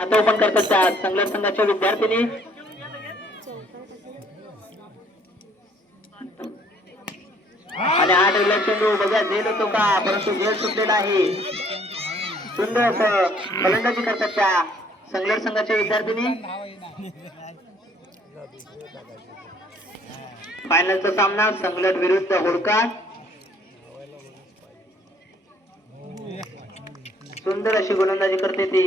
आता ओपन करतात त्या संगलर संघाच्या विद्यार्थिनी आणि हा डगला चेंडू बघा झेल होतो का, परंतु झेल सुटलेला आहे. सुंदर असं फलंदाजी करतात त्या संगलर संघाच्या विद्यार्थिनी. फायनलचा सामना संगलर विरुद्ध होडकार. सुंदर अशी गोलंदाजी करते ती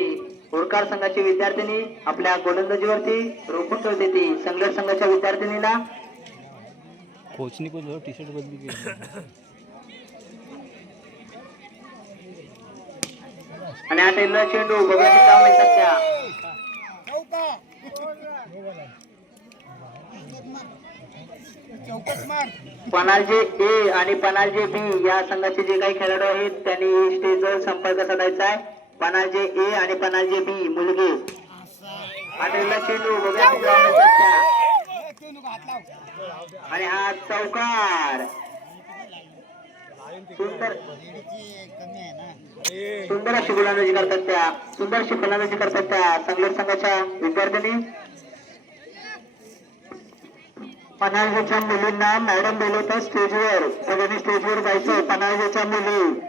होडकार संघाची विद्यार्थिनी. आपल्या गोलंदाजीवरती रोखून ठेवते ती संगलर संघाच्या विद्यार्थिनीला. कोचनी को जो टी-शर्ट बदली की आणि आता इल्ला चेंडू बघा काय म्हणतात त्या पनालजे ए आणि पनालजे बी या संघाचे जे काही खेळाडू आहेत त्यांनी स्टेजवर संपर्क साधायचा आहे. पनालजे ए आणि पनालजे बी मुलगे. आता इल्ला चेंडू बघा काय म्हणतात त्या आणि हा चौकार. सुंदर अशी गोलंदाजी करतात त्या सुंदर अशी फलंदाजी करतात त्या संगलर संघाच्या विद्यार्थ्यांनी. पनाळजेच्या मुलींना मॅडम बोलवतात स्टेजवर. सगळ्यांनी स्टेजवर जायचं. पनाळजेच्या मुली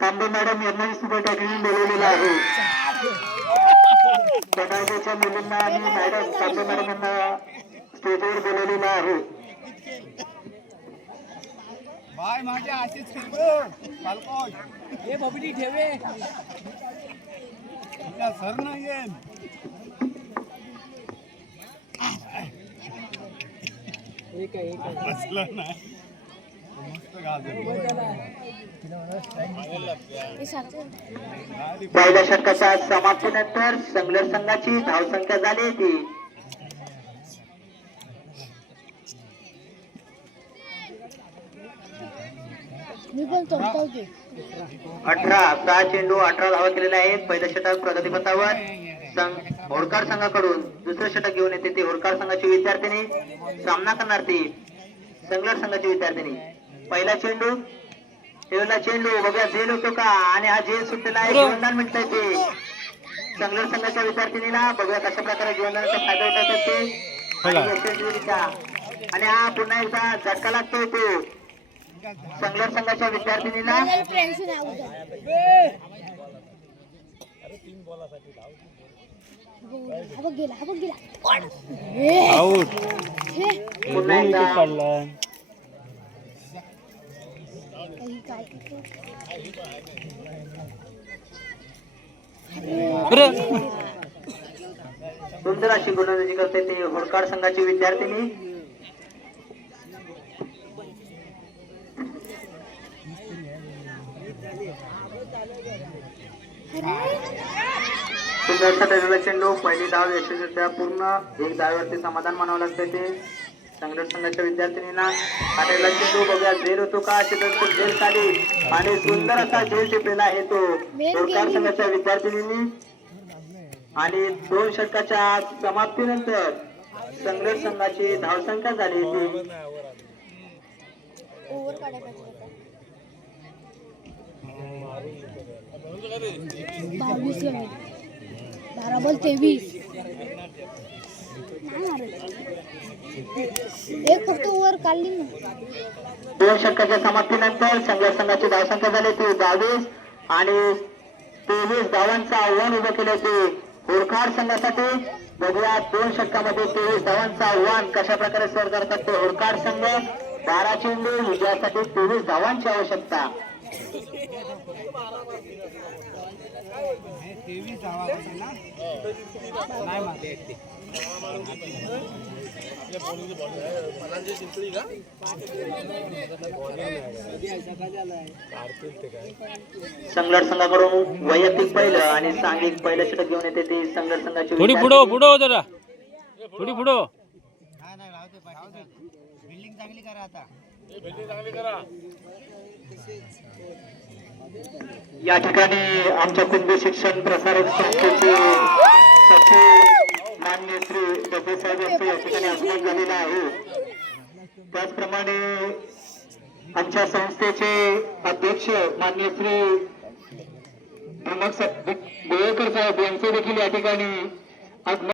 तांबे मॅडम यांना सुद्धा टॅकलिंग बोलवलेलं आहे. पनाळजेच्या मुलींना आणि मॅडम तांबे मॅडम यांना स्टेजवर बोलवलेलं आहे. बाय माझ्या आशीष पालकोय हे बबडी ठेवे सर नाही येईल बसलं नाही पहिल्या षटकाच्या समाप्तीनंतर संगलर संघाची धावसंख्या झाली ती 18. चेंडू 18 धावा केलेल्या आहेत. पहिल्या षटक प्रगतीपथावर होडकार संघाकडून दुसरं षटक घेऊन येते ती होडकार संघाची विद्यार्थिनी. सामना करणार ती संगलर संघाची विद्यार्थिनी. पहिला चेंडू ठेवला चेंडू बघा झेल होतो का आणि हा झेल सुटलेला आहे. जीवनदान म्हणताय ते संगलर संघाच्या विद्यार्थिनीला. बघूया कशा प्रकारे जीवनदानाचा फायदा होतात ते. आणि हा पुन्हा एकदा झटका लागतोय तो संगलर संघाच्या विद्यार्थिनीला. सुंदर अशी गोलंदाजी करते ती होडकार संघाची विद्यार्थिनी. सुंदर चेंडू पहिली धाव यशस्वीरित्या पूर्ण. एक धावेवरती समाधान मानावं लागतं ते संगलर संघाच्या विद्यार्थिनींना. आलेला चेंडू बघूया झेल होतो का झेल खाली आणि सुंदर असा झेल टिपलेला आहे तो होडकार संघाच्या विद्यार्थिनींनी. आणि 2 षटकाच्या समाप्तीनंतर संगलर संघाची धावसंख्या झाली ती 22-23. एक फक्त ओव्हर काढली ना. 2 षटकाच्या समाप्तीनंतर संगलर संघाची धावसंख्या झाली ती 22 आणि 23 धावांचं आव्हान उभं केलं ते होडकार संघासाठी. बघूया 2 षटकामध्ये 23 धावांचं आव्हान कशा प्रकारे सर करतात ते होडकार संघ. 12 चेंडू विजयासाठी 23 धावांची आवश्यकता. 23 धावा नाही मारते. संगलर संघाकडून वैयक्तिक पहिलं आणि सांघिक पहिलं षटक घेऊन येते ती संगलर संघाची. थोडी पुढं जरा थोडी पुढं. बिल्डिंग चांगली करा आता. या ठिकाणी आमच्या कुंभी शिक्षण प्रसारक संस्थेचे सचिव माननीय श्री डबे साहेब यांचं या ठिकाणी आगमन झालेलं आहे. त्याचप्रमाणे आमच्या संस्थेचे अध्यक्ष माननीय श्री गोळेकर साहेब यांचे देखील या ठिकाणी